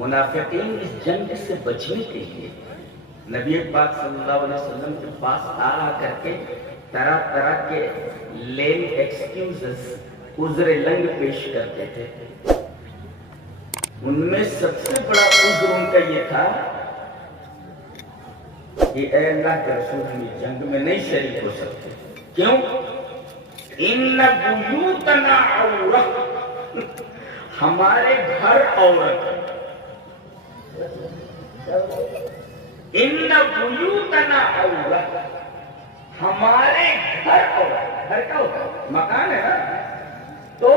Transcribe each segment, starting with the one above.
منافقین اس جنگ سے بچنے کے لیے نبی پاک صلی اللہ علیہ وسلم کے پاس آ کر کے طرح طرح کے لیم ایکسکیوزز، عذر لنگ پیش کرتے تھے. ان میں سب سے بڑا عذر ان کا یہ تھا کہ اے اللہ کے رسول ہم اس جنگ میں نہیں شریک ہو سکتے. کیوں؟ ان بیوتنا عورہ، ہمارے گھر عورت ہے. ان بیوتنا عورہ، ہمارے گھر عورت. گھر کیا ہوتا ہے؟ مکان ہے نا. تو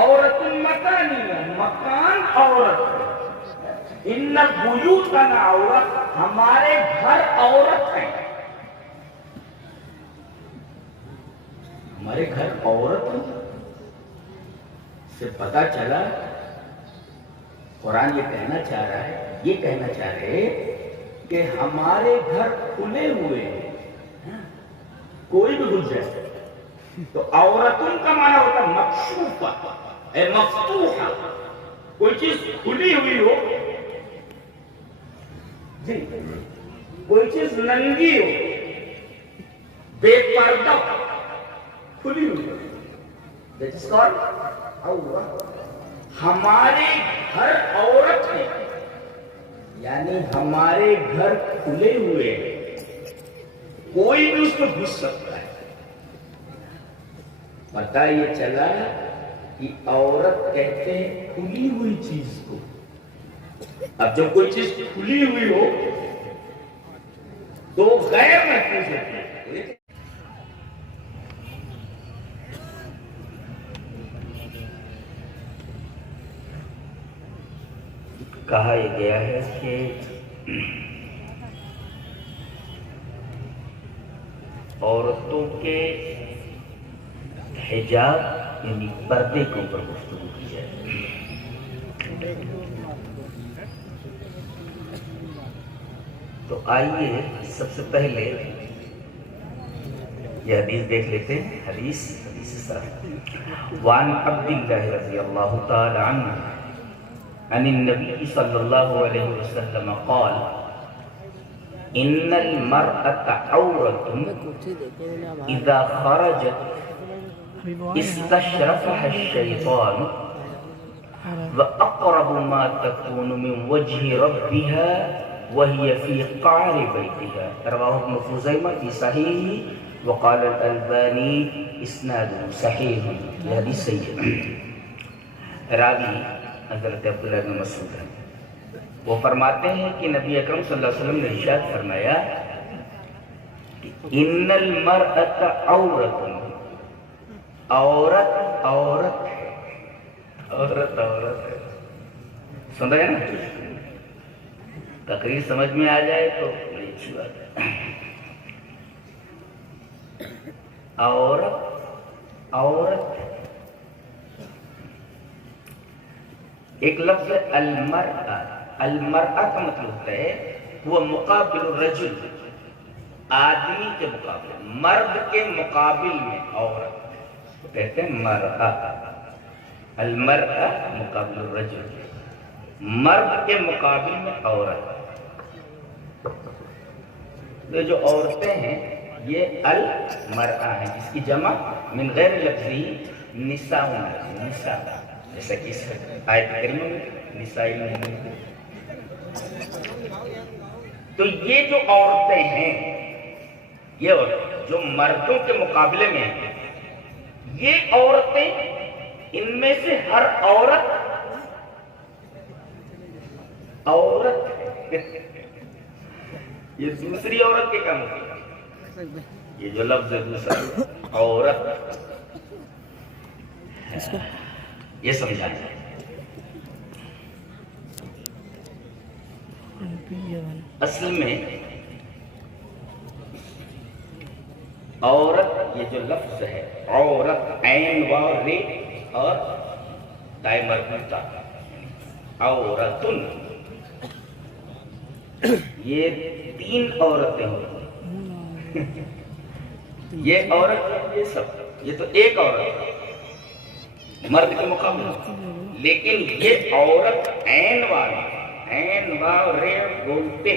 عورت مکانی ہے، مکان عورت ہے. ان بیوتنا عورہ، ہمارے گھر عورت ہیں. ہمارے گھر عورت سے پتا چلا قرآن یہ کہنا چاہ رہا ہے، یہ کہنا چاہ رہے کہ ہمارے گھر کھلے ہوئے ہیں، کوئی بھی گھس جائے. تو عورتوں کا معنی ہوتا ہے مکشوفہ، اے مفتوحہ، کوئی چیز کھلی ہوئی ہو جی، کوئی چیز ننگی ہو، بے پردہ کھلی ہوئی ہو. That is called عورہ. ہمارے گھر عورت ہے، یعنی ہمارے گھر کھلے ہوئے ہیں، کوئی بھی اس میں گھس سکتا ہے. پتہ یہ چلا کہ عورت کہتے ہیں کھلی ہوئی چیز کو. اب جب کوئی چیز کھلی ہوئی ہو تو غیر محفوظ ہوتی ہے. کہا یہ گیا ہے کہ عورتوں کے حجاب یعنی پردے کے اوپر گفتگو کی جائے. تو آئیے سب سے پہلے یہ حدیث دیکھ لیتے ہیں. حدیث وعن عبد اللہ رضی اللہ تعالی عنہ عن النبي صلى الله عليه وسلم قال إن المرأة عورة إذا خرجت استشرفها الشيطان وأقرب ما تكون من وجه ربها وهي في قعر بيتها. رواه ابن خزيمة في صحيحه وقال الألباني إسناده صحيح. یہ حدیث صحیح ہے. راوی حضرت عبداللہ بن مسعود ہے. وہ فرماتے ہیں کہ نبی اکرم صلی اللہ علیہ وسلم نے ارشاد فرمایا کہ ان المرأۃ عورت، عورت عورت ہے، عورت عورت ہے. سن رہے ہیں نا؟ تقریر سمجھ میں آ جائے تو بڑی اچھی بات ہے. عورت عورت. ایک لفظ المرأة، المرأة کا مطلب ہوتا ہے وہ مقابل الرجل، آدمی کے مقابل، مرد کے مقابل میں عورت کہتے ہیں مرأة. المرأة مقابل الرجل، مرد کے مقابل میں عورت. یہ جو عورتیں ہیں یہ المرأة ہیں، جس کی جمع من غیر لفظی نساء، نساء جیسا کہ اس آیت کریمہ میں نساء المؤمنین. تو یہ جو عورتیں ہیں، یہ جو مردوں کے مقابلے میں ہیں، یہ عورتیں، ان میں سے ہر عورت عورت یہ دوسری عورت کے کم ہوتی. یہ جو لفظ ہے دوسرا عورت، یہ سمجھا جائے. اصل میں عورت یہ جو لفظ ہے، عورت عین واو رے اور دائیں مربوطہ، عورتن، یہ تین عورتیں ہوتی ہیں. یہ عورت، یہ سب، یہ تو ایک عورت ہے مرد کے مقابلے، لیکن یہ عورت عین والی عین واو ری گول پہ،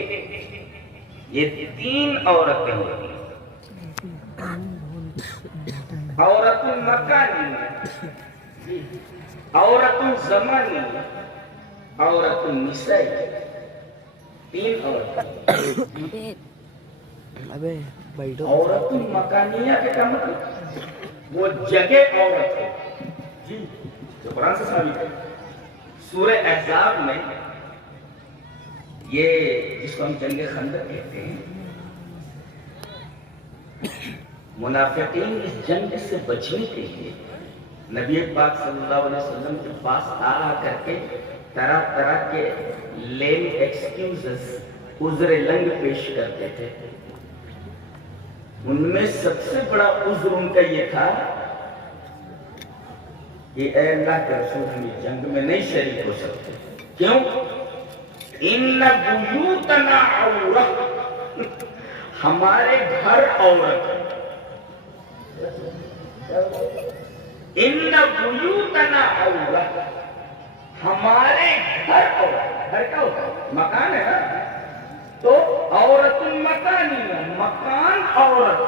یہ 3 عورتیں ہوتی ہیں۔ عورت مکانی، عورت زمانی، عورت نسائی، 3 عورتیں۔ عورت مکانیہ کے کیا مطلب؟ وہ جگہ عورت ہے جی، جو قرآن سے ثابت ہے۔ سورہ احزاب میں یہ جس کو ہم جنگ خندق کہتے ہیں، منافقین اس جنگ سے بچنے کے لیے نبی پاک صلی اللہ علیہ وسلم کے پاس آ کر کے طرح طرح کے لیم ایکسکیوزز، عذر لنگ پیش کرتے تھے۔ ان میں سب سے بڑا عذر ان کا یہ تھا کہ اے اللہ کے رسول، ہم اس جنگ میں نہیں شریک ہو سکتے۔ کیوں؟ ان بیوتنا عورہ، ہمارے گھر عورت ہے۔ ان بیوتنا عورہ، ہمارے گھر عورت۔ گھر کیا ہوتا ہے؟ مکان ہے نا، تو عورت مکانی ہے، مکان عورت ہے۔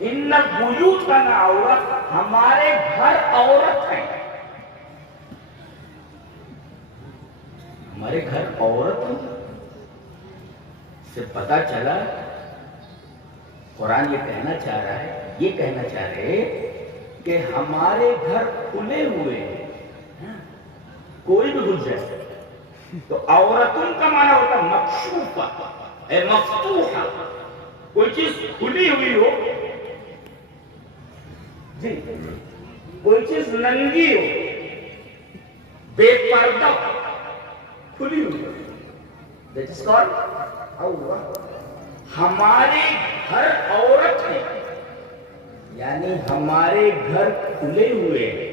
ان بیوتنا عورہ، ہمارے گھر عورت ہیں۔ ہمارے گھر عورت سے پتا چلا قرآن یہ کہنا چاہ رہا ہے، یہ کہنا چاہ رہے کہ ہمارے گھر کھلے ہوئے ہیں، کوئی بھی گھس جائے۔ تو عورتوں کا معنی ہوتا ہے مکشوفہ، مفتوحہ، کوئی چیز کھلی ہوئی ہو جی، کوئی چیز ننگی ہو، بے پردہ کھلی ہوئی ہو، that is called عورت۔ ہمارے گھر عورت ہے، یعنی ہمارے گھر کھلے ہوئے ہیں،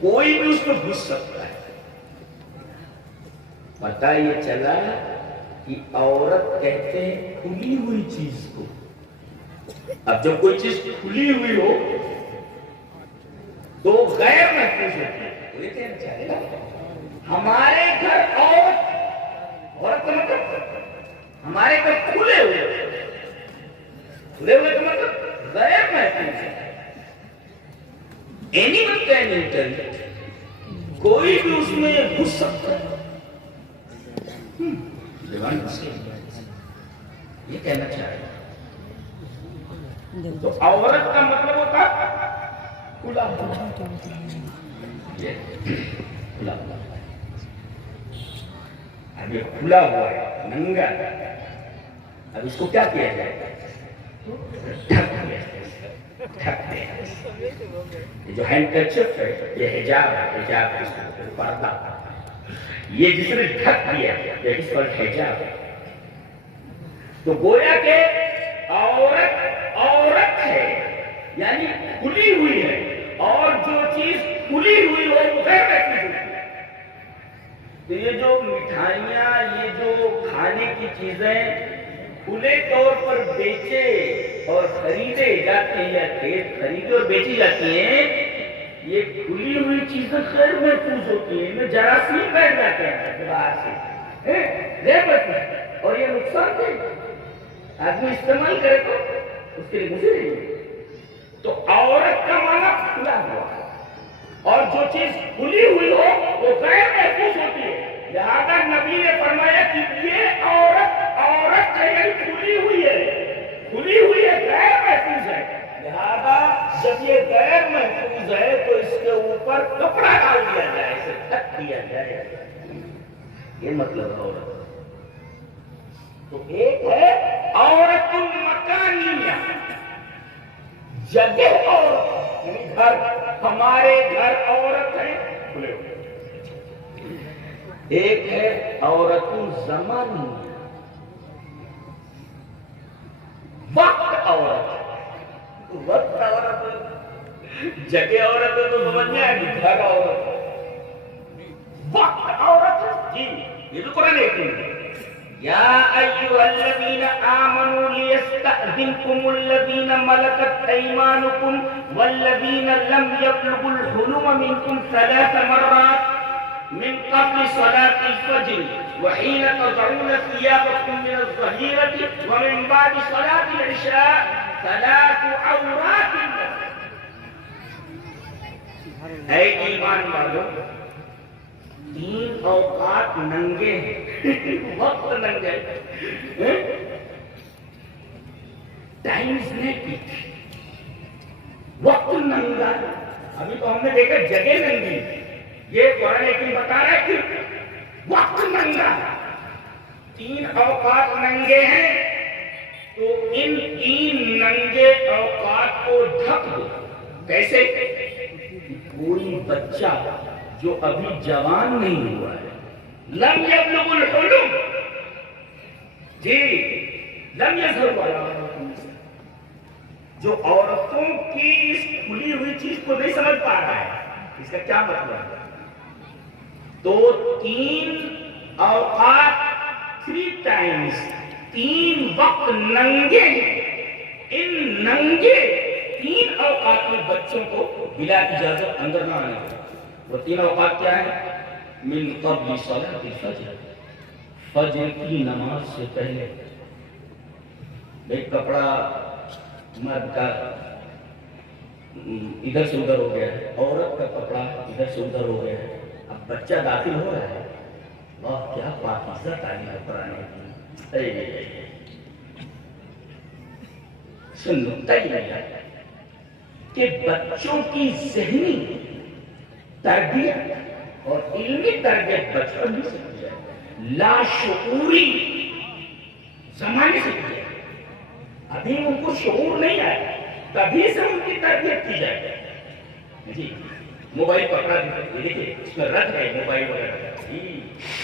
کوئی بھی اس میں گھس سکتا ہے۔ پتہ یہ چلا کہ عورت کہتے ہیں کھلی ہوئی چیز کو۔ اب جب کوئی چیز کھلی ہوئی ہو تو غیر محفوظ ہوتی ہے۔ یہ کہنا چاہے نا ہمارے گھر عورت کا مطلب ہمارے گھر کھلے ہوئے، کھلے ہوئے کا مطلب غیر محفوظ ہے۔ اینیمل کین انٹر، کوئی بھی اس میں گھس سکتا ہے۔ یہ کہنا چاہ رہے ہیں تو عورت کا مطلب ہوتا کھلا ہوا، کھلا ہوا۔ اب یہ کھلا ہوا ہے، ننگا، اب اس کو کیا کیا جائے؟ ڈھک دیا، ڈھک دیا۔ یہ جو ہینڈ کرچف ہے یہ حجاب ہے، حجاب ہے، پردہ، یہ جس نے ڈھک دیا یہ اس پر حجاب ہے۔ تو گویا کہ عورت عورت ہے، یعنی کھلی ہوئی ہے، اور جو چیز کھلی ہوئی ہو وہ غیر محفوظ ہوتی ہے۔ تو یہ جو مٹھائیاں، یہ جو کھانے کی چیزیں کھلے طور پر بیچے اور خریدے جاتے ہیں یا خریدے اور بیچی جاتی ہیں، یہ کھلی ہوئی چیزیں غیر محفوظ ہوتی ہیں، ان میں جراثیم بیٹھ جاتے ہیں باہر سے، غیر محفوظ، اور یہ نقصان دہ آدمی استعمال کرے تو اس کے لیے گزرے نہیں۔ تو عورت کا معنی کھلا ہوا، اور جو چیز کھلی ہوئی ہو وہ غیر محفوظ ہوتی ہے۔ لہذا نبی نے فرمایا کہ یہ عورت عورت ہے، یعنی کھلی ہوئی ہے، کھلی ہوئی ہے، غیر محفوظ ہے۔ لہذا جب یہ غیر محفوظ ہے تو اس کے اوپر کپڑا ڈال دیا جائے، اسے ڈھک دیا جائے، یہ مطلب ہے عورت۔ تو ایک ہے عورت مکانیہ، جگہ عورت، یعنی گھر، ہمارے گھر عورت ہے کھلے ہوئے۔ ایک ہے عورت زمانی، وقت عورت، وقت عورت، جگہ عورت ہے تو سمجھ میں آئے گی، گھر عورت، وقت عورت جی، یہ تو قرآن ایک ہے۔ یا ایھا الذین آمنوا لیستأذنکم الذین ملکت ایمانکم والذین لم یبلغوا الحلم منکم 3 مرات من قبل صلاة الفجر وحين تضعون ثيابكم من الظهيرة ومن بعد صلاة العشاء ثلاث عورات لكم. اے ایمان والو، تین اوقات ننگے ہیں، وقت ننگے ہیں، ٹائمز نہیں، وقت ننگا. ابھی تو ہم نے دیکھا جگہ ننگی، یہ قرآن حکیم بتا رہا ہے کہ وقت ننگا. تین اوقات ننگے ہیں تو ان تین ننگے اوقات کو ڈھک دو. کیسے؟ کوئی بچہ جو ابھی جوان نہیں ہوا ہے، لم یبلغ الحلم، جی لم یظہر علیہ، جو عورتوں کی اس کھلی ہوئی چیز کو نہیں سمجھ پا رہا ہے. اس کا کیا مطلب ہے؟ تو تین اوقات، 3 times، تین وقت ننگے ہیں. ان ننگے تین اوقات میں بچوں کو بلا اجازت اندر نہ آنے دو. وہ تین اوقات کیا ہیں؟ من قبل صلاۃ الفجر، فجر کی نماز سے پہلے. ایک کپڑا مرد کا ادھر سے ادھر ہو گیا ہے، عورت کا کپڑا ادھر سے ادھر ہو گیا ہے. اب بچہ داخل ہو رہا ہے، واہ کیا پاکیزہ تعلیم ہے قرآن کی. سنتا ہی نہیں ہے کہ بچوں کی ذہنی تربیت اور علمی تربیت بچپن میں سے کی جائے، لاشعوری زمانے سے کی جائے. ابھی ان کو شعور نہیں آیا، تبھی سے ان کی تربیت کی جائے. جی موبائل پکڑا دیکھیے، اس میں رد ہے موبائل وغیرہ.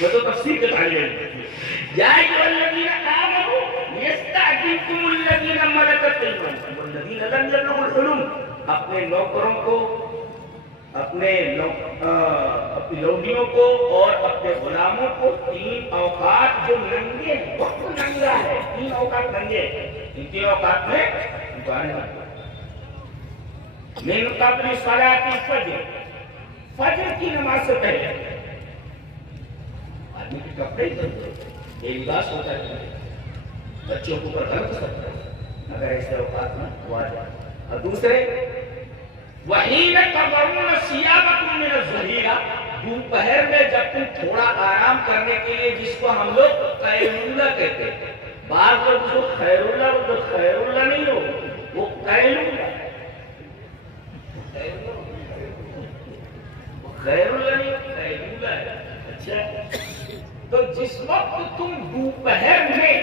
وہ تو تفسیر کے تعلیم ہے. یا ایھا الذین آمنوا یستأذنکم الذین ملکت ایمانکم والذین لم یبلغوا الحلم. اپنے نوکروں کو، اپنے لوگیوں کو اور اپنے غلاموں کو تین اوقات جو ننگے، وقت ننگا ہے، تین اوقات ننگے، ان تین اوقات میں من قبل صلاۃ الفجر، فجر کی نماز سے پہلے. آدمی کے کپڑے یہ لباس ہوتا ہے، بچوں کو اوپر غلط سکتا ہے اگر ایسے اوقات میں ہوا جائے. اور دوسرے وحین تضعون ثیابکم من الظہیرہ، دوپہر میں جب تم تھوڑا آرام کرنے کے لیے، جس کو ہم لوگ قیلولہ کہتے ہیں، بعض لوگ اس کو خیرولہ، تو خیرولہ نہیں ہو، وہ قیلولہ، خیرولہ نہیں، قیلولہ ہے. اچھا، تو جس وقت تم دوپہر میں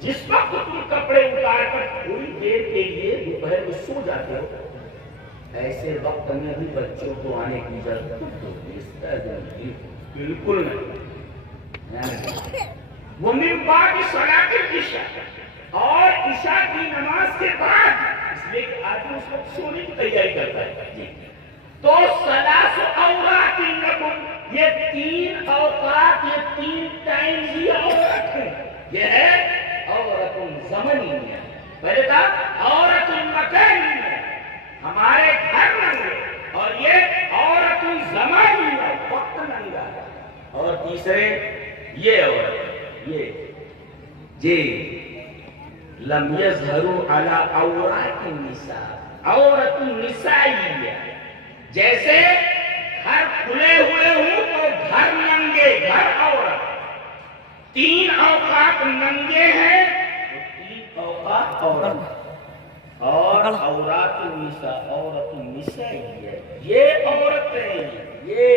جس وقت تم کپڑے اتار کر تھوڑی دیر کے لیے دوپہر میں سو جاتے ہو، ایسے وقت میں بھی بچوں کو آنے کی اجازت بالکل نہیں. ومن بعد صلاۃ العشاء، اور عشاء کی نماز کے بعد، اس لیے کہ آدمی اس وقت سونے کی تیاری کرتا ہے. تو ثلاث عورات لکم، یہ تین اوقات، یہ تین ٹائم ہی عورت ہے. یہ ہے عورت زمنیہ، پہلے تھا عورت مکانیہ، ہمارے گھر ننگے، اور یہ عورت زمانیہ، وقت ننگا. اور تیسرے یہ عورت، یہ جی لم یظہروا علی عورات النساء، عورت نسائیہ، جیسے گھر کھلے ہوئے ہوں تو گھر ننگے، گھر عورت. تین اوقات ننگے ہیں تو تین اوقات عورت. اور عورات النساء، عورت نسائیہ، یہ عورتیں یہ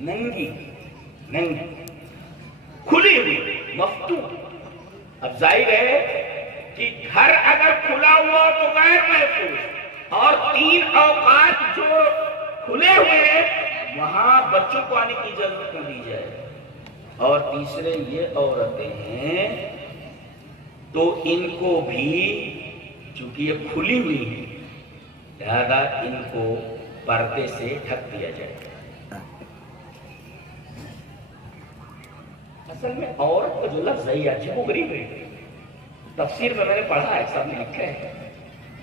ننگی، ننگی کھلی ہوئی، مفتوح. اب ظاہر ہے کہ گھر اگر کھلا ہوا تو غیر محفوظ، اور تین اوقات جو کھلے ہوئے ہیں وہاں بچوں کو آنے کی اجازت نہ دی جائے. اور تیسرے یہ عورتیں ہیں تو ان کو بھی چونکہ یہ کھلی ہوئی ہیں لہذا ان کو پردے سے ڈھک دیا جائے. اصل میں عورت کا جو لفظ ہے عجیب و غریب ہے. تفسیر میں نے پڑھا ہے، سب نے لکھا ہے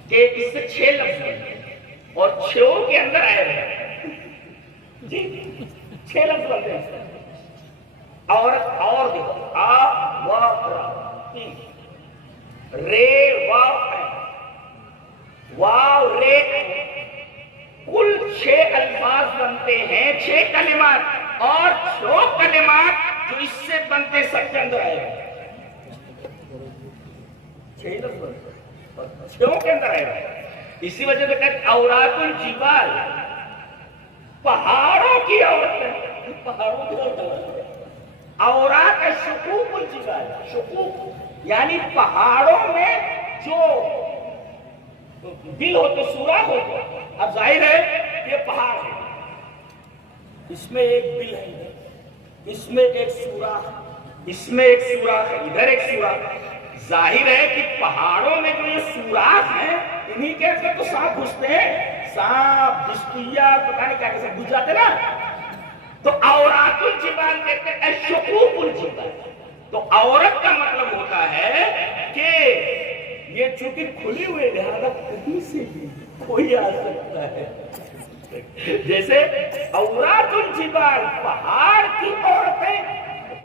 کہ اس سے 6 لفظ بنتے ہیں اور 6 کے اندر آئے رہے جی 6 لفظ بنتے ہیں اور دیکھو آ وا را رے واو رے کل 6 الفاظ بنتے ہیں 6 کلمات اور 6 کلمات جو اس سے بنتے سب کے اندر آئے گا 6 لفظ بنتے اور 6 کے اندر آئے گا اسی وجہ سے کہتے اورات الجبال پہاڑوں کی عورتیں پہاڑوں کی عورتیں اورات شقوق الجبال شقوق یعنی پہاڑوں میں جو دل ہوتے سوراخ ہوتے اب ظاہر ہے یہ پہاڑ ہے اس میں ایک دل ہے اس میں ایک سوراخ اس میں ایک سوراخ ہے ادھر ایک سوراخ ظاہر ہے کہ پہاڑوں میں جو یہ سوراخ ہیں انہی کے اندر تو سانپ گھستے ہیں سانپ بسکیا پتہ نہیں کیا کیسے گھس جاتے نا تو عورات الجبال کہتے ہیں شقوق الجبال تو عورت کا مطلب ہوتا ہے کہ یہ چونکہ کھلی ہوئے لہذا کہیں سے بھی کوئی آ سکتا ہے جیسے عورات الجبال پہاڑ کی عورتیں